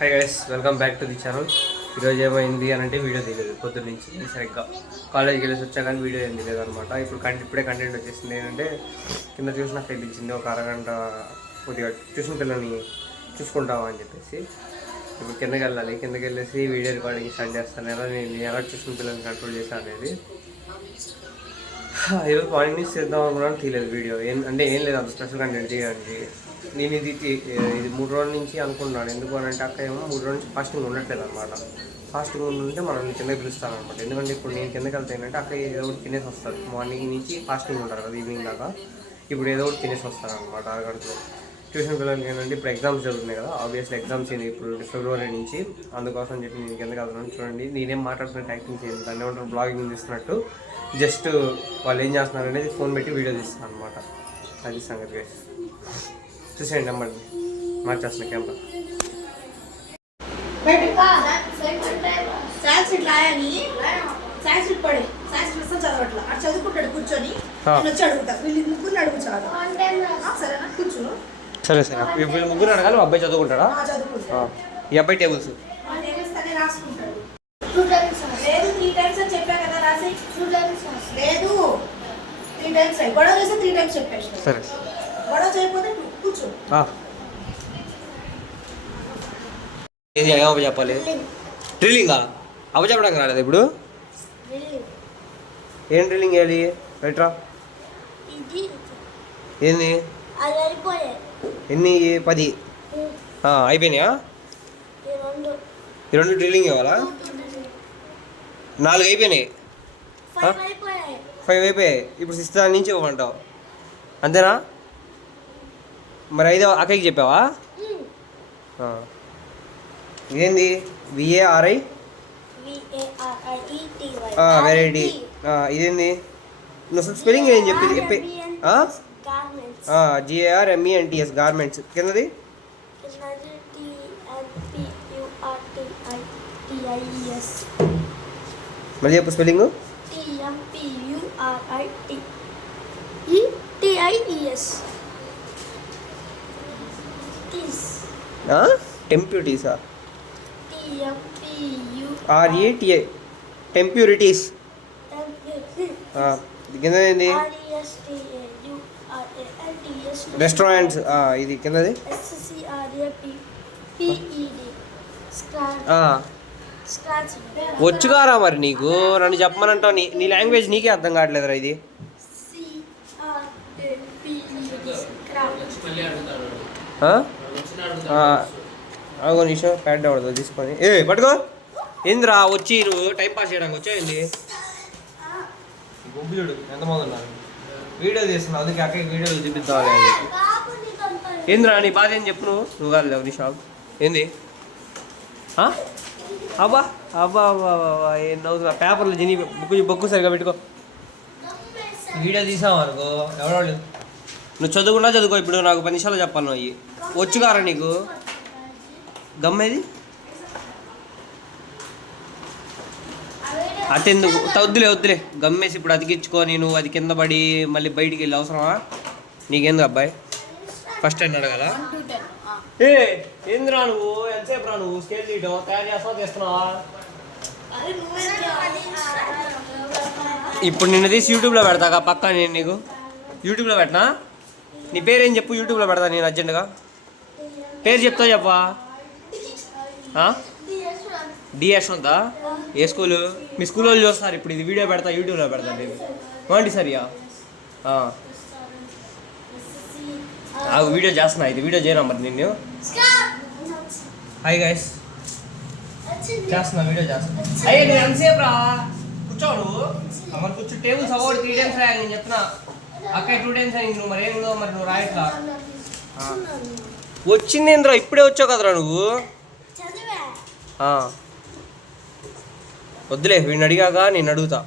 Hi guys, welcome back to the channel. ఈరోజు ఏమైంది అని అంటే వీడియో తీయలేదు పొద్దున్న నుంచి సరిగ్గా కాలేజ్కి వెళ్ళేసి వచ్చా కానీ వీడియో ఏం తీయలేదు అనమాట. ఇప్పుడే కంటెంట్ వచ్చేసింది. ఏంటంటే కింద ట్యూషన్ అక్కడ పిలిచింది, ఒక అరగంట కొద్దిగా ట్యూషన్ పిల్లల్ని చూసుకుంటామా అని చెప్పేసి ఇప్పుడు కిందకి వెళ్ళాలి. కిందకి వెళ్ళేసి వీడియో రికార్డింగ్ స్టార్ట్ చేస్తాను. నేను ఎలా ట్యూషన్ పిల్లల్ని కంట్రోల్ చేశాను అనేది ఈరోజు మార్నింగ్ నుంచి చేద్దాం అనుకున్నాను, తీయలేదు వీడియో. ఏం లేదు అంత స్పెషల్ కంటెంట్ చేయడానికి. నేను ఇది 3 రోజుల నుంచి అనుకున్నాను. ఎందుకు అని అంటే అక్క ఏమో 3 రోజుల నుంచి ఫాస్టింగ్ ఉండట్లేదు అనమాట. ఫాస్టింగ్ ఉంటే మనం కిందకి పిలుస్తాను అనమాట. ఎందుకంటే ఇప్పుడు నేను కిందకి వెళ్తే ఏంటంటే అక్క ఏదో ఒకటి తినేసి వస్తారు. మార్నింగ్ నుంచి ఫాస్టింగ్ ఉంటారు కదా, ఈవినింగ్ దాకా. ఇప్పుడు ఏదో ఒకటి తినేసి వస్తారు అనమాట అరగంటలో. ట్యూషన్ పిల్లలకి ఏంటంటే ఇప్పుడు ఎగ్జామ్స్ జరుగుతున్నాయి కదా, ఆబ్వియస్లీ ఎగ్జామ్స్ ఏంది ఇప్పుడు ఫిబ్రవరి నుంచి. అందుకోసం చెప్పి నేను కిందకి వెళ్తున్నాను. చూడండి, నేనేం మాట్లాడుతున్నట్టు యాక్టింగ్ చేయండి, దాన్ని ఏమంటారు బ్లాగింగ్ తీస్తున్నట్టు. జస్ట్ వాళ్ళు ఏం చేస్తున్నారు అనేది ఫోన్ పెట్టి వీడియో తీస్తాను అనమాట. అది సంగతి చూసేయండి. అమ్మండి మార్చేస్తున్నా కెమెరా. సరే సరే, ఇప్పుడు ముగ్గురు అడగాలి. అబ్బాయి చదువుకుంటాడా? ఈ అబ్బాయి టేబుల్స్ సరే ఏది అవ్వ చెప్పాలి. డ్రిల్లింగా అవ్వ చెప్పడానికి రాలేదు ఇప్పుడు. ఏం డ్రిల్లింగ్ చేయాలి? రైట్రా. ఏంది? ఎన్ని? 10 అయిపోయినాయా? ఈ 2 డ్రిల్లింగ్ ఇవ్వాలా? 4 అయిపోయినాయి. 5 అయిపోయాయి. ఇప్పుడు 6th దాని నుంచి ఇవ్వమంటావు అంతేనా? మరి 5 అక్కడికి చెప్పావా? ఇదేంది? VARI variety. ఇదేంది? నువ్వు స్పెల్లింగ్ ఏం చెప్పింది? GARMENTS garments. కిందది మళ్ళీ చెప్పు స్పెల్లింగ్. టెంప్యూటీసా? RETA టెంప్యూరిటీస్. కింద ఏంది? రెస్టారెంట్స్. ఇది కిందది వచ్చుగారా మరి నీకు నన్ను చెప్పమనంటావు. నీ లాంగ్వేజ్ నీకే అర్థం కావట్లేదురా. ఇది అగో నిషో ప్యాడ్ అవడదు తీసుకొని పట్టుకో. ఏందిరా వచ్చి నువ్వు టైం పాస్ చేయడానికి వచ్చాయింది. గుబ్బుడు ఎంతమంది ఉన్నారు? వీడియో తీస్తున్నావు, అందుకే అక్కడికి వీడియోలు చూపిద్దామని. ఏందిరా నీ బాధ ఏం చెప్పు. నువ్వు కాదు ఎవరి షాప్ ఏంది? అబ్బా అబ్బా అబ్బా అబ్బా ఏం నవ్వుతున్నా. పేపర్లు జిని బొక్కు సరిగా పెట్టుకో. వీడియో తీసావు అనుకో ఎవరు. నువ్వు చదువుకో. ఇప్పుడు నాకు 10 నిమిషాలు చెప్పాను. అయ్యి వచ్చుగారా నీకు. గమ్మేది అతెందుకు వద్దులే గమ్మేసి ఇప్పుడు అతికించుకొని నువ్వు అది కింద పడి మళ్ళీ బయటికి వెళ్ళి అవసరమా నీకేందు? అబ్బాయి ఫస్ట్ టైం అడగాల. ఏందిరా నువ్వు ఎంతసేపు రా నువ్వు స్కేల్ తీయడం తయారు చేస్తావా తీస్తున్నావా? ఇప్పుడు నిన్ను తీసి యూట్యూబ్లో పెడతాగా పక్కా. నేను నీకు యూట్యూబ్లో పెట్టనా? నీ పేరేం చెప్పు, యూట్యూబ్లో పెడతా నేను అర్జెంటుగా. పేరు చెప్తావు చెప్పా. DS ఉందా? ఏ స్కూలు? మీ స్కూల్ వాళ్ళు చూస్తారు. ఇప్పుడు ఇది వీడియో పెడతా, యూట్యూబ్లో పెడతా. నేను బాగుంది సరియా. వీడియో చేస్తున్నా. ఇది వీడియో చేయరా మరి నిన్ను. హాయ్ గైస్, చేస్తున్నా వీడియో చేస్తున్నా. అయ్యే నేను ఎంతసేపు రా కూర్చోవు నువ్వు. మరి కూర్చో. టేబుల్స్ అవ్వడు 3 times రాయాలి నేను చెప్తున్నా. అక్క 2 times అయింది. నువ్వు మరి ఏమిదో మరి నువ్వు రాయట్లా. వచ్చిందేంద్రా ఇప్పుడే వచ్చావు కదరా నువ్వు. వద్దులే వీడిని అడిగాక నేను అడుగుతా.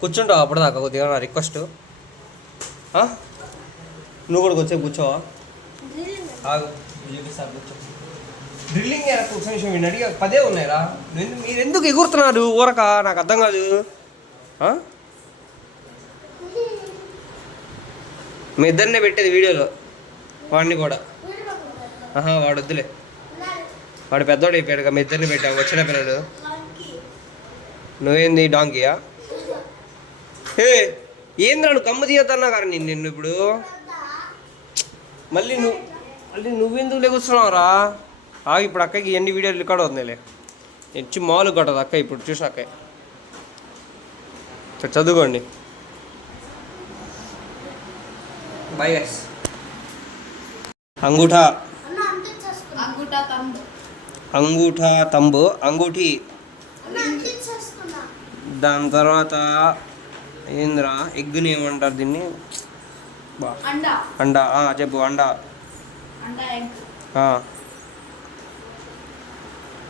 కూర్చుంటావు అప్పటిదాకా కొద్దిగా నా రిక్వెస్ట్. నువ్వు కూడా వచ్చే కూర్చోవా? చూపిస్తా కూర్చో. డ్రిల్లింగ్ కూర్చొని వీడిని అడిగా 10 ఉన్నాయిరా. మీరు ఎందుకు ఎగురుతున్నారు ఊరక? నాకు అర్థం కాదు. మీ ఇద్దరినే పెట్టేది వీడియోలో. వాడిని కూడా వాడు వద్దులే. వాడు పెద్దోడు అయిపోయాడు, మీ ఇద్దరిని పెట్టావు వచ్చిన పిల్లలు. నువ్వేంది డాంకీయా? ఏ ఏంద్రా నువ్వు కమ్మ తీయొద్దన్నా కానీ నిన్ను ఇప్పుడు మళ్ళీ నువ్వెందుకు లెగుస్తున్నావురా? ఇప్పుడు అక్కకి ఎన్ని వీడియోలు రికార్డ్ అవుతుందిలే, ఎంచి మామూలు కొట్టదు అక్క. ఇప్పుడు చూసిన అక్క చదువుకోండి. Boy guys. అంగూఠా తంబు అంగూఠి. దాని తర్వాత ఏంద్రా ఎగ్గుని ఏమంటారు దీన్ని? అండా. చెప్పు. అండా.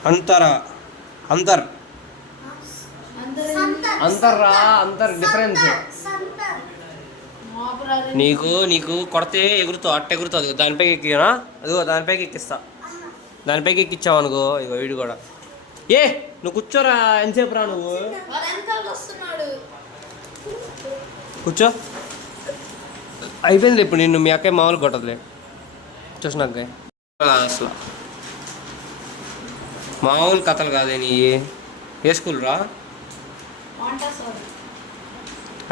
అంతర్ డిఫరెన్స్. నీకు కొడితే ఎగురుతావు, అట్ట ఎగురుతుంది. దానిపైకి ఎక్కినా అదిగో దానిపైకి ఎక్కిస్తా. దానిపైకి ఎక్కించావు అనుకో, ఇగో వీడు కూడా. నువ్వు కూర్చోరా, ఎంతసేపు రా నువ్వు కూర్చో. అయిపోయింది ఇప్పుడు. నిన్ను మీ అక్కయ్య మామూలు కొట్టదులే, చూసినాక అసలు మామూలు కథలు కాదే నీ. ఏ స్కూల్ రా?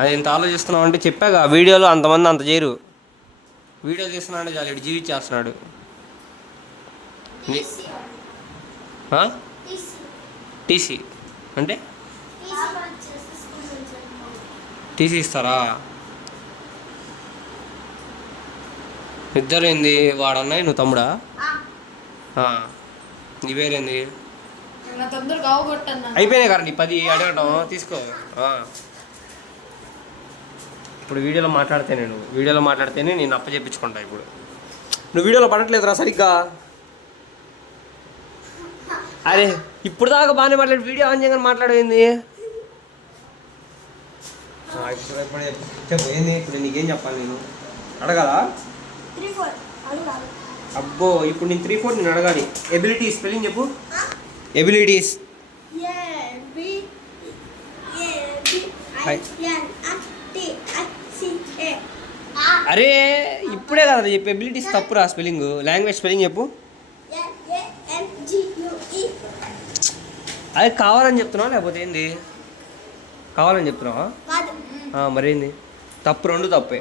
అది ఎంత ఆలోచిస్తున్నావు అంటే చెప్పాగా, వీడియోలో అంతమంది అంత చేయరు. వీడియో చేస్తున్నాడు చాలు, ఇటు జీవించేస్తున్నాడు. టీసీ అంటే టీసీ ఇస్తారా? ఇద్దరు ఏంది? వాడన్నాయి, నువ్వు తమ్ముడా? నీ పేరేంది? అయిపోయినాయి కదా నీ 10 అడగటం. తీసుకో. ఇప్పుడు వీడియోలో మాట్లాడితేనే నేను అప్పచెప్పించుకుంటా. ఇప్పుడు నువ్వు వీడియోలో పడట్లేదురా సరిగ్గా. అరే ఇప్పుడు దాకా బాగానే మాట్లాడు, వీడియో ఆన్ చేయగానే మాట్లాడేంది? చెప్పు ఏంది ఇప్పుడు? నీకేం చెప్పాలి? నేను అడగాలా? అబ్బో ఇప్పుడు నేను 3, 4 నేను అడగాలి. ఎబిలిటీస్ స్పెల్లింగ్ చెప్పు. ఎబిలిటీస్ అరే ఇప్పుడే కదా చెప్పు. ఎబిలిటీస్ తప్పురా స్పెల్లింగ్. లాంగ్వేజ్ స్పెల్లింగ్ చెప్పు. అది కావాలని చెప్తున్నావా లేకపోతే ఏంది? కావాలని చెప్తున్నావా? మరేంది? తప్పు, 2 తప్పే.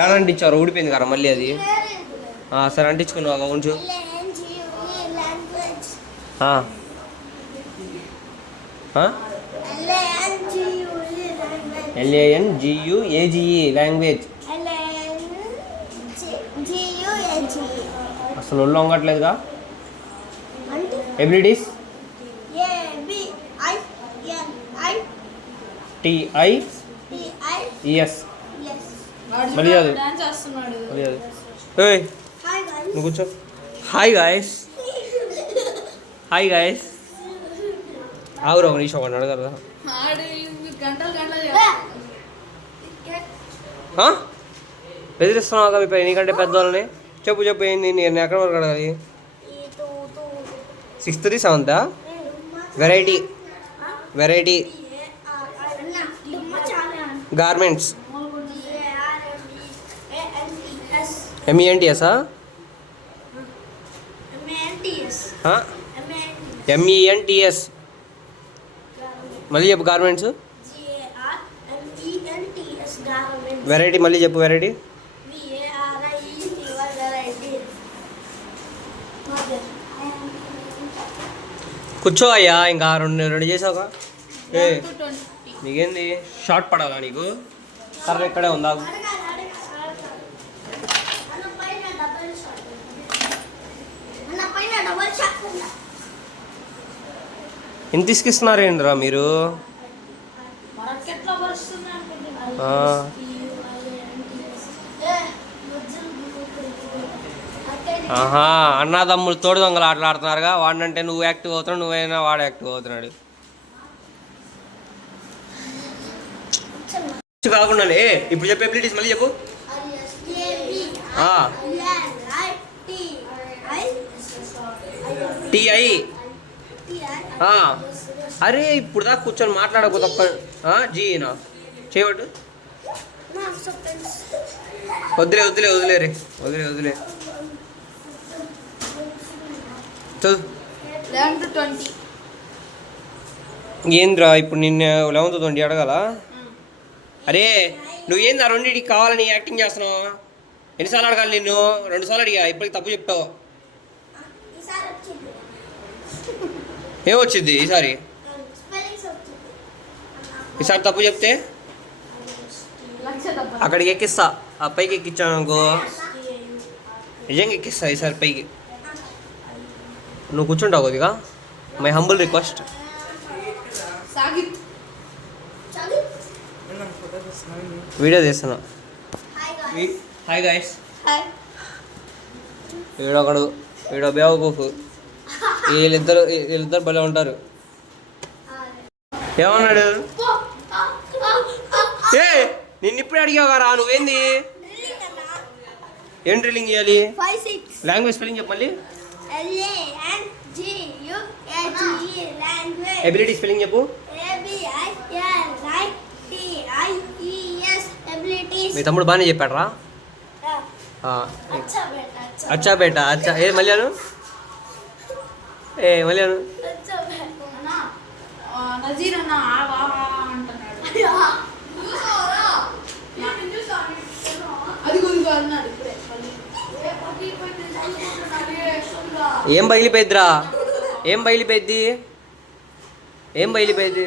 ఏడంటించారు? ఊడిపోయింది కదా మళ్ళీ అది. సరే అంటించుకున్నావు ఉంచు. LANGUAGE language. అసలు ఒళ్ళు వంగట్లేదుగా. Abilities TIES. మళ్ళీ నువ్వు కూర్చో. Hi guys. ఆగురా నీషో ఒకటి అడగరా. బెదిరిస్తున్నావు కదా మీ నీకంటే పెద్దవాళ్ళని. చెప్పు ఏంది? నేను ఎక్కడ వరకు అడగాలి? 6th, 7th variety garments. MENTS. MENTS మళ్ళీ చెప్పు. గార్మెంట్స్ వెరైటీ మళ్ళీ చెప్పు. వెరైటీ కూర్చో అయ్యా. ఇంకా రెండు చేసావుగా. నీకేంది షార్ట్ పడాలా నీకు? సరే ఇక్కడే ఉందా? ఎంత తీసుకిస్తున్నారేంద్రా మీరు? అన్నదమ్ములు తోడు దొంగలు ఆటలాడుతున్నారుగా. వాడినంటే నువ్వు యాక్టివ్ అవుతున్నావు, నువ్వైనా వాడు యాక్టివ్ అవుతున్నాడు. కాకుండానే ఇప్పుడు చెప్పే ఎబిలిటీస్ మళ్ళీ చెప్పు. TI. అరే ఇప్పుడు దాకా కూర్చొని మాట్లాడకపోతే ఒక్క జీనా చేయబట్టు. వదిలే చదువు. 11 to 20. ఏంద్రా ఇప్పుడు నిన్న 11th 20 అడగాల? అరే నువ్వు ఏంది ఆ రెండింటికి కావాలని యాక్టింగ్ చేస్తున్నావు? ఎన్నిసార్లు అడగాలి నిన్ను? 2 సార్లు అడిగా, ఇప్పటికి తప్పు చెప్తావు. ఏమొచ్చింది ఈసారి? ఈసారి తప్పు చెప్తే అక్కడికి ఎక్కిస్తా. ఆ పైకి ఎక్కించాను అనుకో, నిజంగా ఎక్కిస్తా ఈసారి పైకి. నువ్వు కూర్చుంటావు కొద్దిగా. My humble request. వీడియో తీస్తున్నా. Hi guys. వీడొకడు, వీడో బేవకూఫ్. వీళ్ళిద్దరు భలే ఉంటారు. ఏమన్నాడు? ఏ నిన్ను ఇప్పుడే అడిగావు కదా, నువ్వేంది? ఏం డ్రిల్లింగ్ చేయాలి? లాంగ్వేజ్ స్పెల్లింగ్ చెప్పు మళ్ళీ. ఎబిలిటీ స్పెల్లింగ్ చెప్పు. మీ తమ్ముడు బాగానే చెప్పాడు రా. అచ్చా బేటా అచ్చా. ఏ మళ్ళీ మళ్ళీ ఏం బయలిపోయిద్దిరా? ఏం బయలిపోయిద్ది?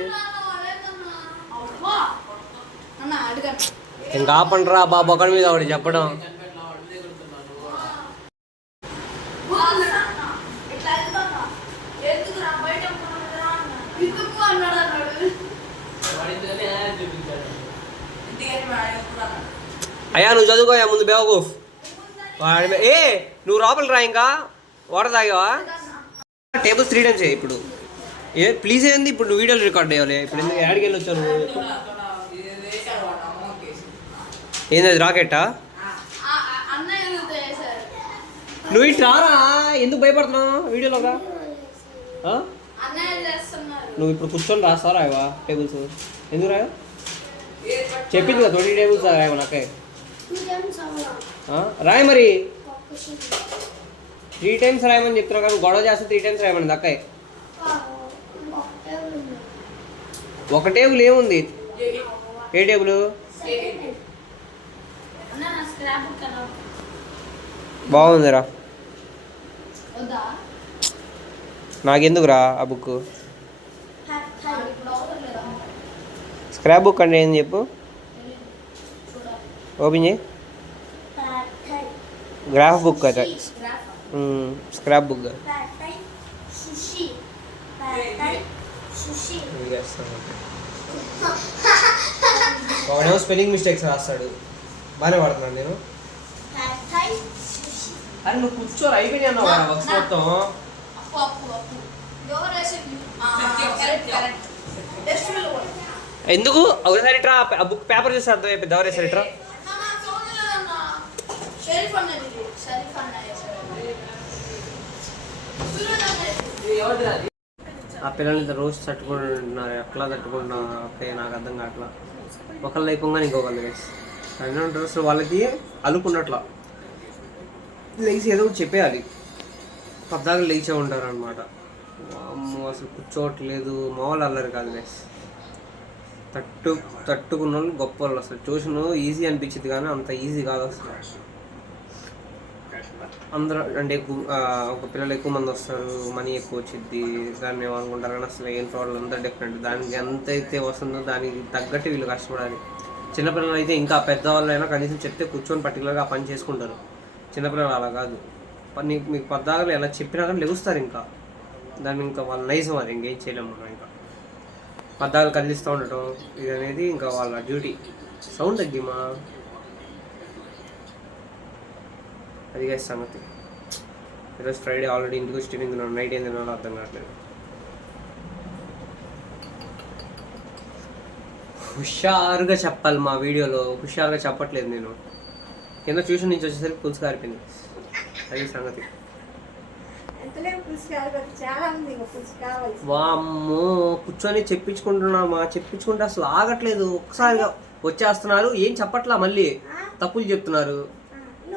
ఇంకా ఆపండిరా బాబు, ఒకరి మీద ఒకటి చెప్పడం. అయ్యా నువ్వు చదువుకోయా ముందు బేవకూఫ్. ఏ నువ్వు లోపల రా. ఇంకా వాటర్ తాగావా? టేబుల్స్ 3 times ఇప్పుడు. ఏ ప్లీజ్ ఏంది ఇప్పుడు? నువ్వు వీడియోలు రికార్డ్ చేయాలి. ఇప్పుడు ఎందుకు యాడికి వెళ్ళి వచ్చావు నువ్వు? ఏంది అది, రాకెట్టా? నువ్వు ఇటు రారా, ఎందుకు భయపడుతున్నావు వీడియోలోగా? నువ్వు ఇప్పుడు కూర్చొని రాస్తా రాయవా టేబుల్స్? ఎందుకు రాయవా? చెప్పింది కదా 20 tables రాయవా నాకే. రాయ మరి 3 times రాయమని చెప్తున్నావు కానీ గొడవ చేస్తే 3 times రాయమని అక్కయ్య. ఒక టేబుల్ ఏముంది? ఏ టేబుల్? బాగుందిరా. నాకెందుకురా ఆ బుక్? స్క్రాప్ బుక్ అంటే ఏంది చెప్పు? ఓపెన్ చేయి. గ్రాఫ్ బుక్ కదా, స్క్రాప్ బుక్. ఒకడేమో స్పెల్లింగ్ మిస్టేక్స్ రాస్తాడు, బాగానే వాడుతున్నాను నేను. అరే నువ్వు కూర్చోరు, అయిపోయినాయి అన్నావు కదా వర్క్స్ మొత్తం. ఎందుకు ఒకసారి ఇట్రా, ఆ బుక్ పేపర్ చూస్తే అర్థం అయిపోయింది. ఎవరేసారు ఇట్రా? ఆ పిల్లల్ని రోజు తట్టుకుంటున్నారు, ఎట్లా తట్టుకుంటున్నారు అక్కయ్య నాకు అర్థం కావట్లా. ఒకళ్ళు అయిపోగానే ఇంకొకళ్ళు అన్నీ ఉంటారు. అసలు వాళ్ళకి అలుకున్నట్లా లేచి ఏదో చెప్పేయాలి. పద్దాగా లేచే ఉంటారు అనమాట. అసలు కూర్చోవట్లేదు, మామూలు అల్లరి కాదు గైస్. తట్టుకున్న వాళ్ళు గొప్ప వాళ్ళు. అసలు ట్యూషన్ ఈజీ అనిపించింది కానీ అంత ఈజీ కాదు అసలు. అందరూ అంటే ఒక పిల్లలు ఎక్కువ మంది వస్తారు, మనీ ఎక్కువ వచ్చింది, దాన్ని ఏమనుకుంటారు కానీ అసలు ఏం వాళ్ళు అంతా డిఫరెంట్. దానికి ఎంత అయితే వస్తుందో దానికి తగ్గట్టు వీళ్ళు కష్టపడాలి. చిన్నపిల్లలు అయితే ఇంకా పెద్దవాళ్ళైనా కనీసం చెప్తే కూర్చొని పర్టికులర్గా ఆ పని చేసుకుంటారు. చిన్నపిల్లలు అలా కాదు. మీకు పద్దాగలు ఎలా చెప్పినా కానీ లెగుస్తారు. ఇంకా దాన్ని ఇంకా వాళ్ళ నైజం, అది ఇంకేం చేయలేము మనం. ఇంకా పద్దాగలు కదిలిస్తూ ఉండటం ఇది అనేది ఇంకా వాళ్ళ డ్యూటీ. సౌండ్ తగ్గిమా, అది కాదు సంగతి. ఈరోజు ఫ్రైడే, ఆల్రెడీ ఇంటికి వచ్చి టిఫిన్ తిన్నాను. నైట్ ఏం తిన్నాలో అర్థం కావట్లేదు. హుషారుగా చెప్పాలి మా వీడియోలో, హుషారుగా చెప్పట్లేదు నేను. కింద ట్యూషన్ నుంచి వచ్చేసరికి పులుసు కారిపోయింది. అది సంగతి. వామ్మో కూర్చొని చెప్పించుకుంటున్నామా, చెప్పించుకుంటే అసలు ఆగట్లేదు. ఒక్కసారిగా వచ్చేస్తున్నారు, ఏం చెప్పట్లా, మళ్ళీ తప్పులు చెప్తున్నారు.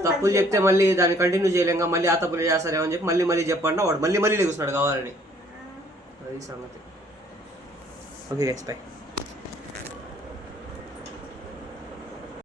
తప్పులు చెప్తే మళ్ళీ దాన్ని కంటిన్యూ చేయలేక మళ్ళీ ఆ తప్పులు చేస్తారేమో అని చెప్పి మళ్ళీ చెప్పండి వాడు మళ్ళీ లెగుస్తున్నాడు కావాలని. అది సంగతి. Okay guys, by.